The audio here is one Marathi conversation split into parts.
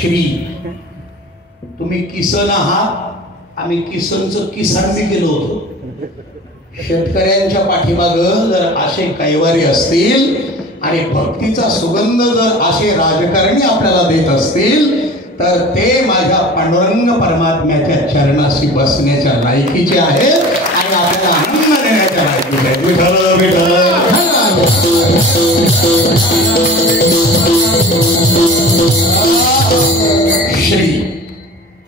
श्री तुम्ही किसन आहात, आम्ही किसनचं किसान बी केलं होतं. शेतकऱ्यांच्या पाठीमाग जर असे कैवारी असतील आणि भक्तीचा सुगंध जर असे राजकारणी आपल्याला देत असतील तर ते माझ्या पांडुरंग परमात्म्याच्या चरणाशी बसण्याच्या लायकीचे आहेत आणि आपल्याला आनंद देण्याच्या लायकीचे आहेत. विठ्ठल विठ्ठल. श्री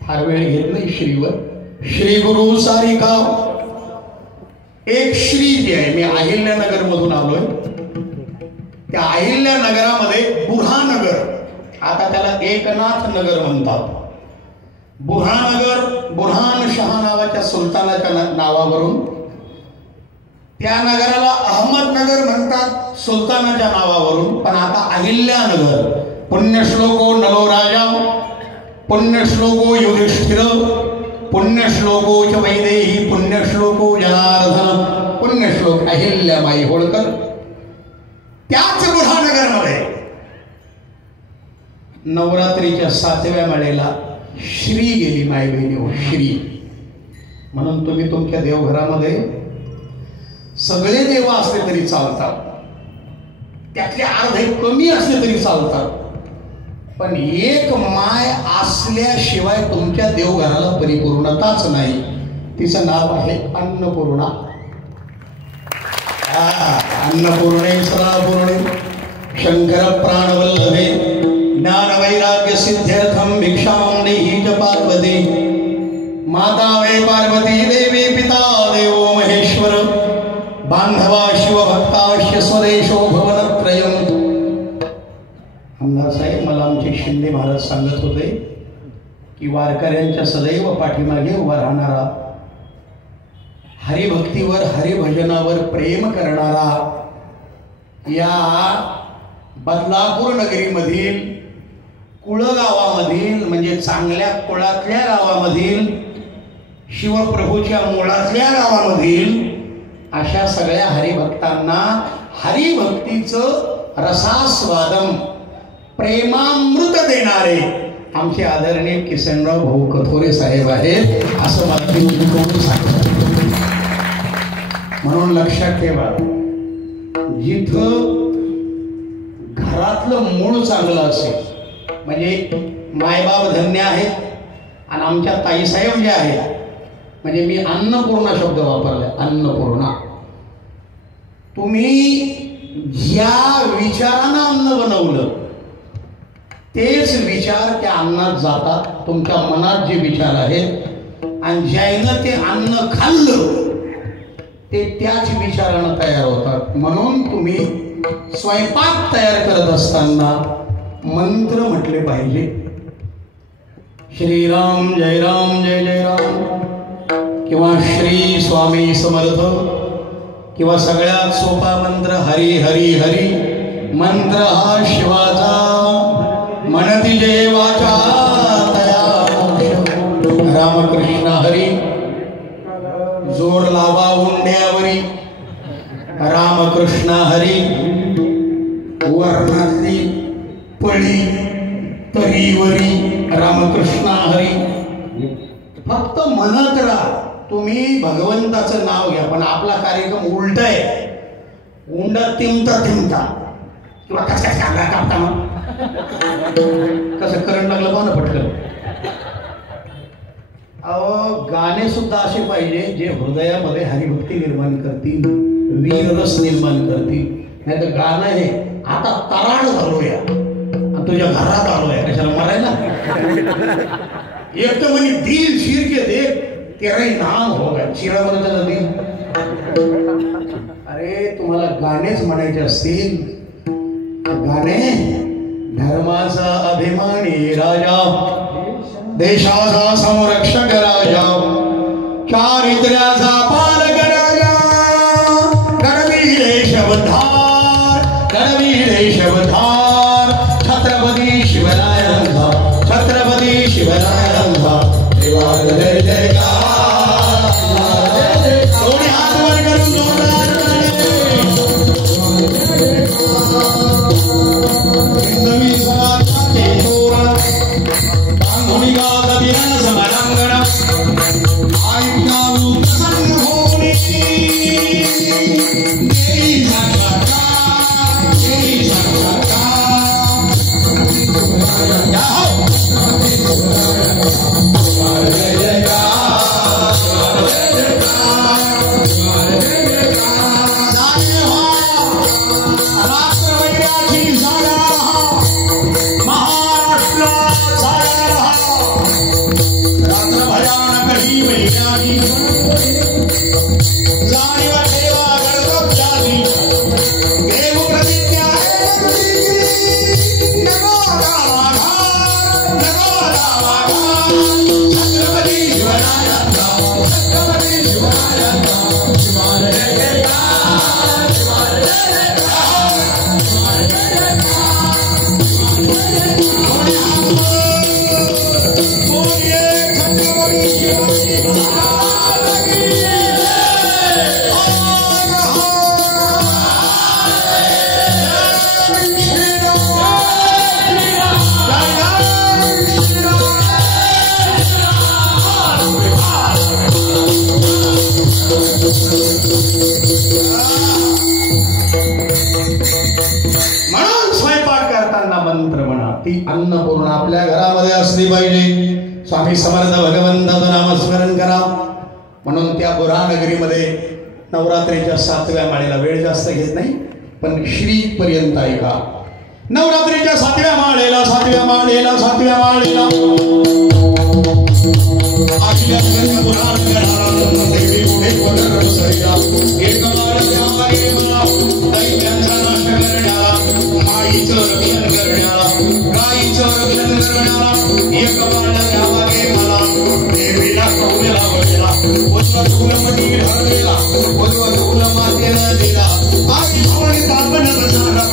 फार वेळ घेत नाही श्रीवर. श्री गुरु सारिका एक श्री जी आहे. मी अहिल्यानगर मधून आलोय. त्या अहिल्यानगरामध्ये बुऱ्हाणनगर, आता त्याला एकनाथ नगर म्हणतात. बुऱ्हाणनगर बुऱ्हान शहा नावाच्या सुलतानाच्या नावावरून, त्या नगराला अहमदनगर म्हणतात सुलतानाच्या नावावरून. पण आता अहिल्यानगर. पुण्यश्लोको नलोराजा, पुण्यश्लोको युधिष्ठिर, पुण्यश्लोको च वैदेही, पुण्यश्लोको जनार्दन, पुण्यश्लोक अहिल्याबाई होळकर. त्याच बुऱ्हाणनगरमध्ये नवरात्रीच्या 7व्या माळेला श्री गेली माय बहिणी. श्री म्हणून तुम्ही तुमच्या देवघरामध्ये सगळे देव असले तरी चालतात, त्यातले अर्धे कमी असले तरी चालतात, पण एक माय असल्याशिवाय तुमच्या देवघराला परिपूर्णताच नाही. तिचं नाव आहे अन्नपूर्णा. अन्नपूर्णे सदापूर्णे शंकर प्राणवल्लभे ज्ञान वैराग्य सिद्ध्यर्थम भिक्षां देहि च पार्वती. माता वै पार्वती देवी पिता देवो महेश्वर बांधवा शिवभक्ताश्च स्वदेशो भवनत्रयम्. आमदार साहेब, मला आमचे शिंदे महाराज सांगत होते की वारकऱ्यांच्या सदैव पाठीमागे उभा राहणारा, हरिभक्तीवर हरिभजनावर प्रेम करणारा, या बदलापूर नगरीमधील कुळगावामधील म्हणजे चांगल्या कुळातल्या गावामधील, शिवप्रभूच्या मुळातल्या गावामधील अशा सगळ्या हरिभक्तांना हरिभक्तीचं रसास्वादन प्रेमामृत देणारे आमचे आदरणीय किसनराव भाऊ कथोरे साहेब आहेत असं मला सांगतात. म्हणून लक्षात ठेवा, जिथं घरातलं मूळ चांगलं असेल, म्हणजे मायबाप धन्य आहेत आणि आमच्या ताईसाहेब ज्या आहेत, म्हणजे मी अन्नपूर्णा शब्द वापरला. अन्नपूर्णा. तुम्ही ज्या विचारानं अन्न बनवलं तेच विचार त्या अन्नात जातात. तुमच्या मनात जे विचार आहेत आणि ज्यानं ते अन्न खाल्लं ते त्याच विचारानं तयार होतात. म्हणून तुम्ही स्वयंपाक तयार करत असताना मंत्र म्हटले पाहिजे. श्रीराम जय राम जय जय राम, किंवा श्री स्वामी समर्थ, किंवा सगळ्यात सोपा मंत्र हरी हरी हरी. मंत्र हा शिवाचा, म्हणती जे वाचा तया. रामकृष्ण हरी. जोर लावा उंड्यावरी. रामकृष्ण हरी. वर्णातली पळी तरीवरी रामकृष्ण हरी. फक्त म्हणत राहा. तुम्ही भगवंताचं नाव घ्या, पण आपला कार्यक्रम उलट आहे. उंडा तिमता तिमता किंवा कसा कांदा कापता, मग कसं करंट लागलं बा ना पटकन. अहो, गाणे सुद्धा असे पाहिजे जे हृदयामध्ये हरिभक्ती निर्माण करतील, वीररस निर्माण करतील. नाही तर गाणं हे आता तराड झालोया आणि तुझ्या घरात आलोय, कशाला मरायला. एक तर म्हणे दिल शिर के देख तेरा नाम होगा, चिरामध्ये त्याला दिल. अरे, तुम्हाला गाणेच म्हणायचे असतील, गाणे धर्माचा अभिमानी राजा, देशाचा संरक्षक राजा, चारित्र्याचा पालक राजा, गणवीर शब्दार, गणवीर शब्दार, छत्रपती शिवरायांचा, छत्रपती शिवरायांचा जय जयकार. दोन्ही हात वर करून ती अन्नपूर्णा आपल्या घरामध्ये असली पाहिजे. स्वामी समर्थ भगवंताचं नामस्मरण करा. म्हणून त्या पुराणगिरीमध्ये नवरात्रीच्या 7व्या माळेला वेळ जास्त घेत नाही, पण श्री पर्यंत ऐका. नवरात्रीच्या 7व्या माळेला देवी पुढे पदर सरिया एक माळ त्यामागे मला दैत्यांचा नाश करण्याला, माईचं रक्षण करण्याला, गाईचं रक्षण करण्याला एक माळ त्यामागे मला. देवीला कवलेला वळेला उज्ज्वल फुलमती हरवेला उज्ज्वल फुल मातेला दिला. आई भवानी तापन बसारा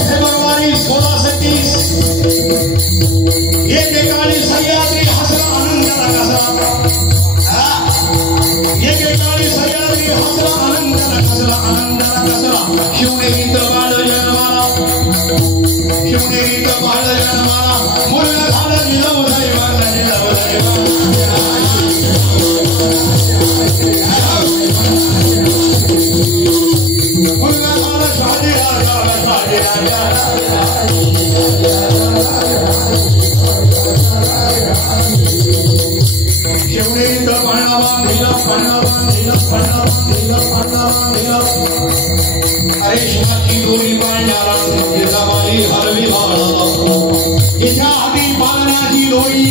फेब्रुवारी 1630 एकेकाळी सह्याद्री हसला आनंदाला कसला, एकेकाळी सह्याद्री हसला आनंदाला कसला. शिवनेरीत बाळ जन्माला, शिवनेरीत बाळ जन्माला, मुलगा झाला निलव दैवाला, निलव दैवाला. मुलगा झाला शहाजी राजा, शहाजी राजा. शिवनेरीत पणा बांधिला, पणा बांधिला, पणा बांधिला, पणा बांधिला. रेशमाची दोरी पाळण्याला जिजाबाई हरवी बाळाला. तिच्या हाती पाळण्याची दोरी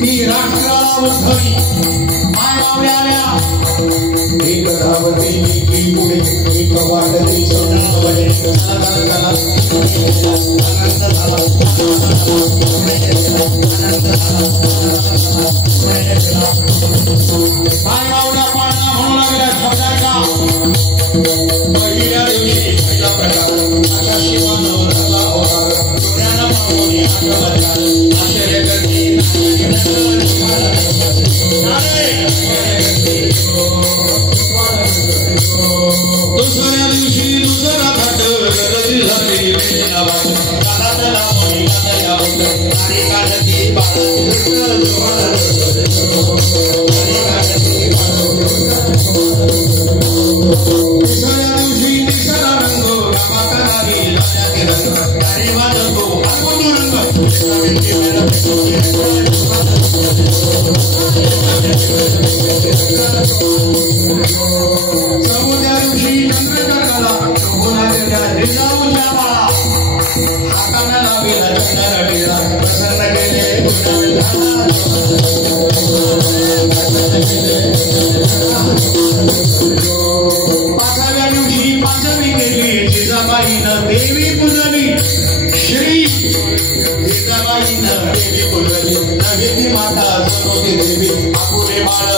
ती राष्ट्राला उद्धरी. मायबावल्या एक धावती की पुढे एक वाटती सोनावले. आनंद झाला, आनंद झाला, मायबावल्या पाळणा म्हणू लागल्या शब्दाचा. पहिल्या दिवशी पहिला प्रकार अशा शिवानं रचला होता. डोळ्यानं पाहून आश्चर्य करते दुसऱ्या दिवशी दुसरा थाट गरजी झाली कानातला मोठी कानाया होत आणि काढती तिसऱ्या दिवशी तिसरा रंग रंग गाडी वाजतो चौथ्या दिवशी चंद्रकाला रिजाऊच्या माळा हाताने लाविला चंद्रडीला प्रसन्न केले. पाचव्या दिवशी पाचवी केली जिजाबाईनं देवी पूजली. श्री जिजाबाईनं देवी पूजली. नवीन माता सोनोती देवी आपुले बाळ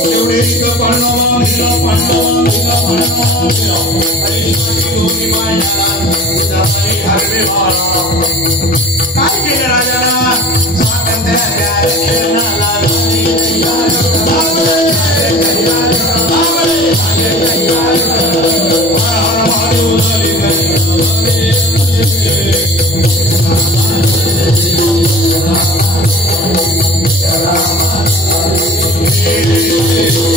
शिवनेरीत पणा बांधिला, पणा बांधिला, पणा बांधिला. रेशमाची दोरी पाळण्याला जिजाबाई हरवे बाळा. काय केलं राजाला स्वातंत्र्याच्या रक्षणाला Hey,